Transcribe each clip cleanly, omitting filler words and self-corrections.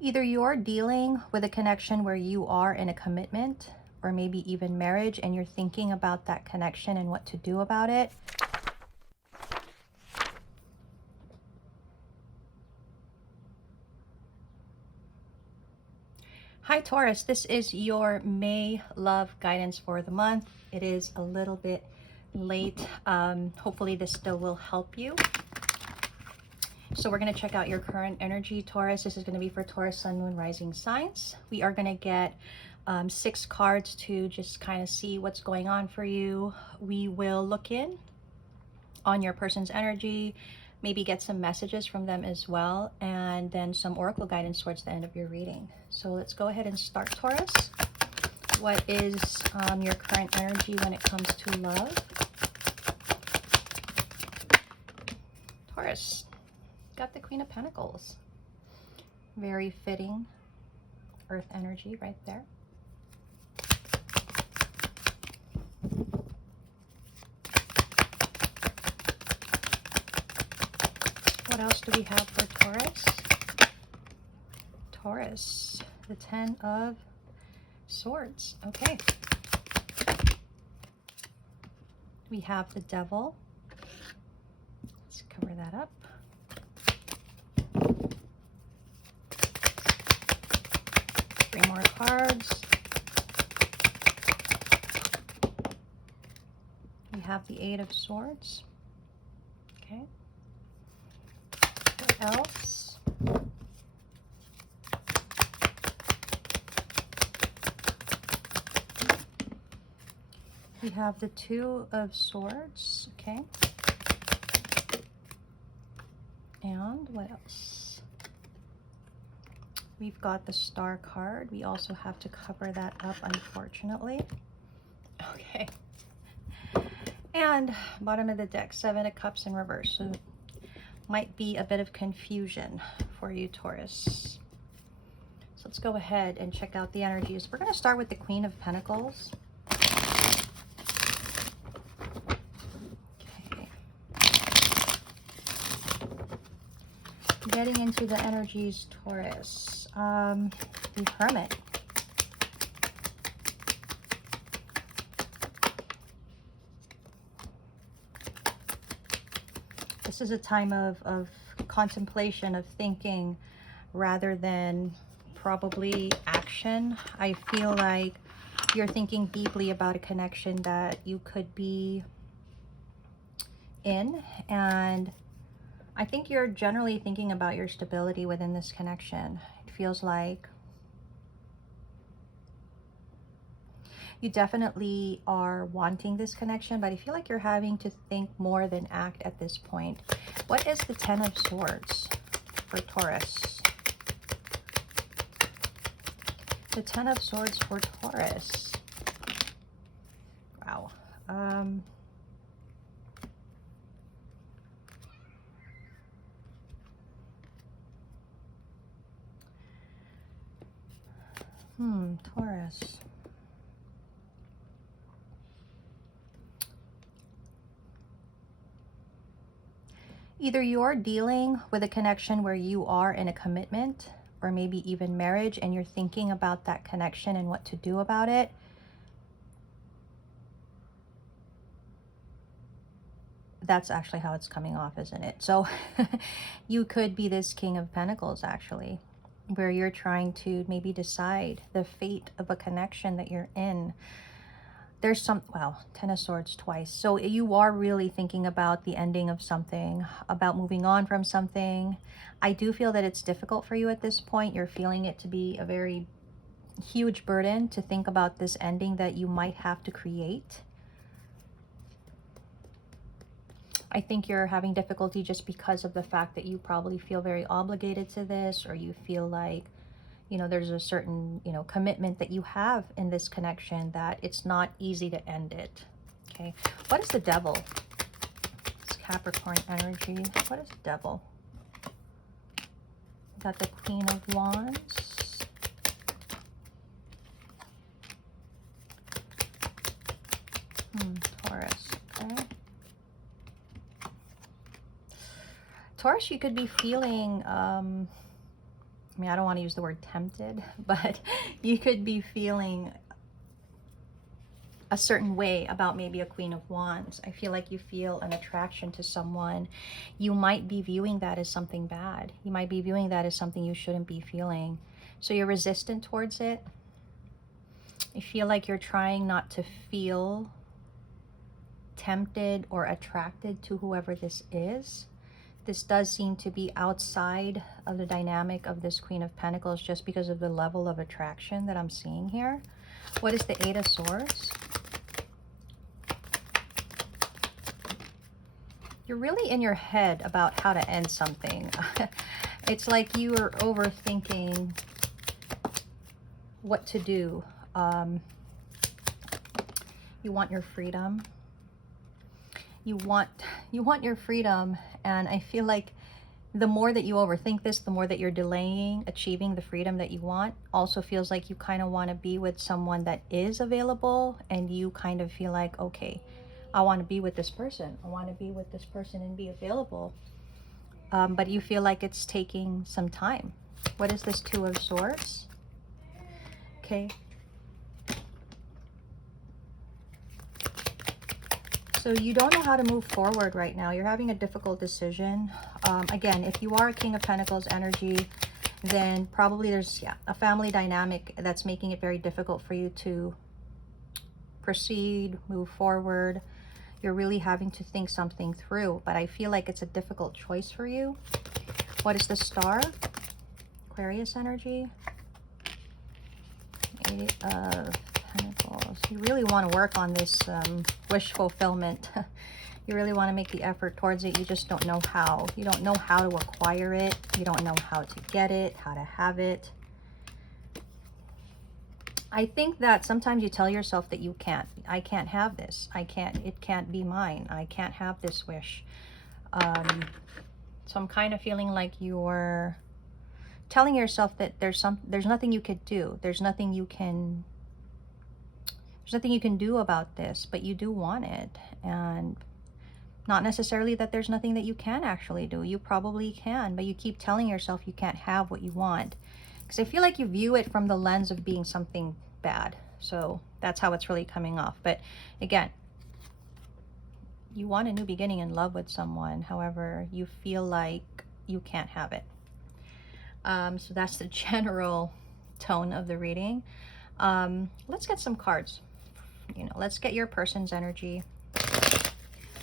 Either you're dealing with a connection where you are in a commitment or maybe even marriage and you're thinking about that connection and what to do about it. Hi Taurus, this is your May love guidance for the month. It is a little bit late. Hopefully this still will help you. So we're going to check out your current energy, Taurus. This is going to be for Taurus, Sun, Moon, Rising signs. We are going to get 6 cards to just kind of see what's going on for you. We will look in on your person's energy, maybe get some messages from them as well, and then some oracle guidance towards the end of your reading. So let's go ahead and start, Taurus. What is your current energy when it comes to love? Taurus, got the Queen of Pentacles. Very fitting earth energy right there. What else do we have for Taurus? Taurus, the 10 of Swords. Okay. We have the Devil. Let's cover that up. Three more cards. We have the 8 of Swords. Okay. What else? We have the 2 of Swords. Okay. And what else? We've got the Star card. We also have to cover that up, unfortunately. Okay. And bottom of the deck, 7 of Cups in reverse. So might be a bit of confusion for you, Taurus. So let's go ahead and check out the energies. We're going to start with the Queen of Pentacles. Okay. Getting into the energies, Taurus. The Hermit. This is a time of contemplation, of thinking, rather than probably action. I feel like you're thinking deeply about a connection that you could be in, and I think you're generally thinking about your stability within this connection. It feels like you definitely are wanting this connection, but I feel like you're having to think more than act at this point. What is the 10 of Swords for Taurus? The 10 of Swords for Taurus. Wow. Taurus. Either you're dealing with a connection where you are in a commitment or maybe even marriage and you're thinking about that connection and what to do about it. That's actually how it's coming off, isn't it? So you could be this King of Pentacles, actually, where you're trying to maybe decide the fate of a connection that you're in. There's some, wow, 10 of Swords twice. So you are really thinking about the ending of something, about moving on from something. I do feel that it's difficult for you at this point. You're feeling it to be a very huge burden to think about this ending that you might have to create. I think you're having difficulty just because of the fact that you probably feel very obligated to this, or you feel like, you know, there's a certain, you know, commitment that you have in this connection that it's not easy to end it. Okay. What is the Devil? It's Capricorn energy. What is the Devil? Got the Queen of Wands. Taurus. Okay. Taurus, you could be feeling I mean, I don't want to use the word tempted, but you could be feeling a certain way about maybe a Queen of Wands. I feel like you feel an attraction to someone. You might be viewing that as something bad. You might be viewing that as something you shouldn't be feeling. So you're resistant towards it. I feel like you're trying not to feel tempted or attracted to whoever this is. This does seem to be outside of the dynamic of this Queen of Pentacles just because of the level of attraction that I'm seeing here. What is the Eight of Swords? You're really in your head about how to end something. It's like you are overthinking what to do. You want your freedom. You want your freedom, and I feel like the more that you overthink this, the more that you're delaying achieving the freedom that you want. Also feels like you kind of want to be with someone that is available, and you kind of feel like, okay, I want to be with this person. I want to be with this person and be available. But you feel like it's taking some time. What is this Two of Swords? Okay. So you don't know how to move forward right now. You're having a difficult decision. Again, if you are a King of Pentacles energy, then probably there's a family dynamic that's making it very difficult for you to proceed, move forward. You're really having to think something through, but I feel like it's a difficult choice for you. What is the Star? Aquarius energy. Eight of Pentacles. You really want to work on this wish fulfillment. You really want to make the effort towards it. You just don't know how. You don't know how to acquire it. You don't know how to get it, how to have it. I think that sometimes you tell yourself that you can't. I can't have this. I can't. It can't be mine. I can't have this wish. So I'm kind of feeling like you're telling yourself that there's nothing you could do. There's nothing you can do about this, but you do want it. And not necessarily that there's nothing that you can actually do. You probably can, but you keep telling yourself you can't have what you want. Because I feel like you view it from the lens of being something bad. So that's how it's really coming off. But again, you want a new beginning in love with someone. However, you feel like you can't have it. So that's the general tone of the reading. Let's get some cards. Let's get your person's energy,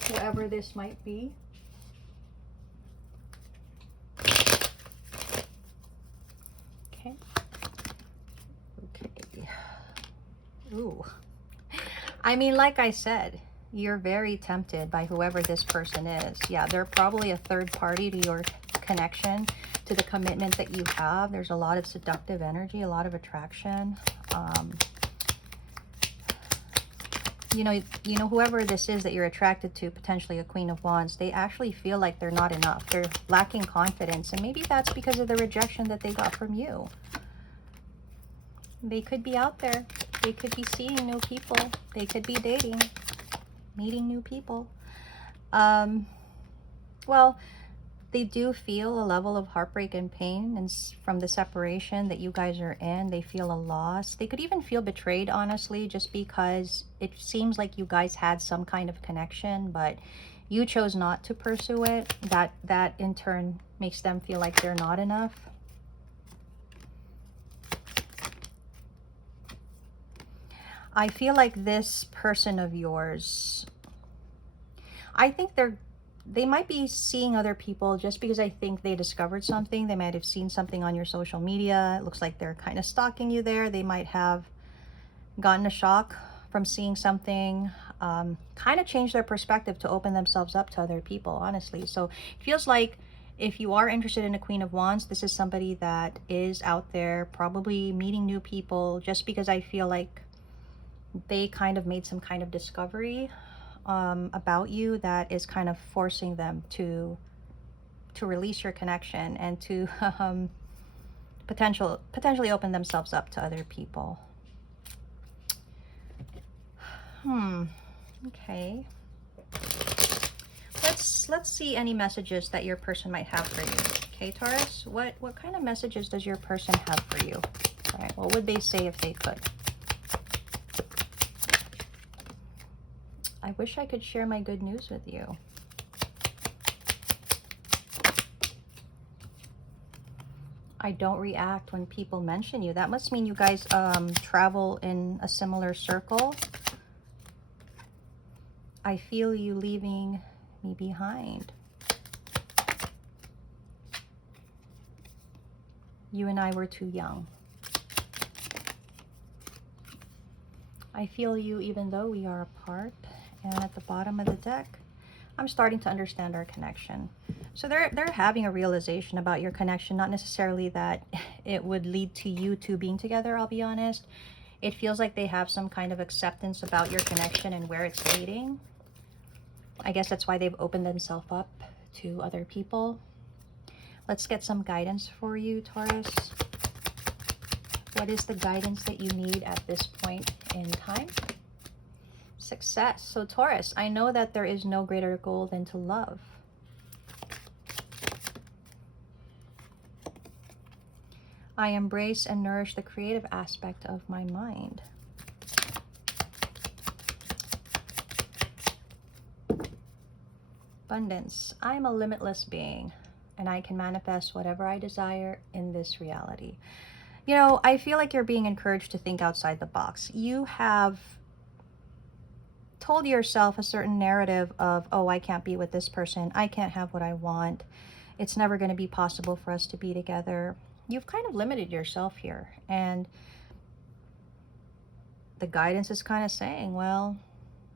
whoever this might be. Okay. Ooh. I mean, like I said, you're very tempted by whoever this person is. Yeah, they're probably a third party to your connection, to the commitment that you have. There's a lot of seductive energy, a lot of attraction. Whoever this is that you're attracted to, potentially a Queen of Wands, they actually feel like they're not enough. They're lacking confidence, and maybe that's because of the rejection that they got from you. They could be out there. They could be seeing new people. They could be dating, meeting new people. Well, they do feel a level of heartbreak and pain, and from the separation that you guys are in, they feel a loss. They could even feel betrayed, honestly, just because it seems like you guys had some kind of connection, but you chose not to pursue it. That in turn makes them feel like they're not enough. I feel like this person of yours, I think they might be seeing other people just because I think they discovered something. They might have seen something on your social media. It looks like they're kind of stalking you there. They might have gotten a shock from seeing something, kind of changed their perspective to open themselves up to other people, honestly. So it feels like if you are interested in a Queen of Wands, this is somebody that is out there probably meeting new people, just because I feel like they kind of made some kind of discovery about you that is kind of forcing them to release your connection and to potentially open themselves up to other people. Okay. Let's see any messages that your person might have for you. Okay, Taurus, what kind of messages does your person have for you? All right, what would they say if they could? I wish I could share my good news with you. I don't react when people mention you. That must mean you guys travel in a similar circle. I feel you leaving me behind. You and I were too young. I feel you even though we are apart. And at the bottom of the deck, I'm starting to understand our connection. So they're having a realization about your connection, not necessarily that it would lead to you two being together, I'll be honest. It feels like they have some kind of acceptance about your connection and where it's leading. I guess that's why they've opened themselves up to other people. Let's get some guidance for you, Taurus. What is the guidance that you need at this point in time? Success. So Taurus, I know that there is no greater goal than to love. I embrace and nourish the creative aspect of my mind. Abundance. I am a limitless being, and I can manifest whatever I desire in this reality. You know, I feel like you're being encouraged to think outside the box. You have told yourself a certain narrative of, oh, I can't be with this person. I can't have what I want. It's never going to be possible for us to be together. You've kind of limited yourself here. And the guidance is kind of saying, well,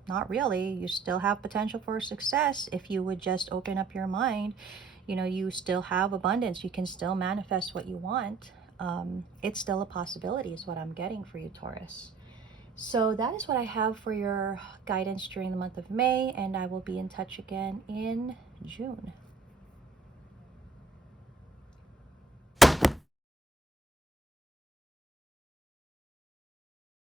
not really. You still have potential for success if you would just open up your mind. You know, you still have abundance. You can still manifest what you want. It's still a possibility is what I'm getting for you, Taurus. So that is what I have for your guidance during the month of May, and I will be in touch again in June.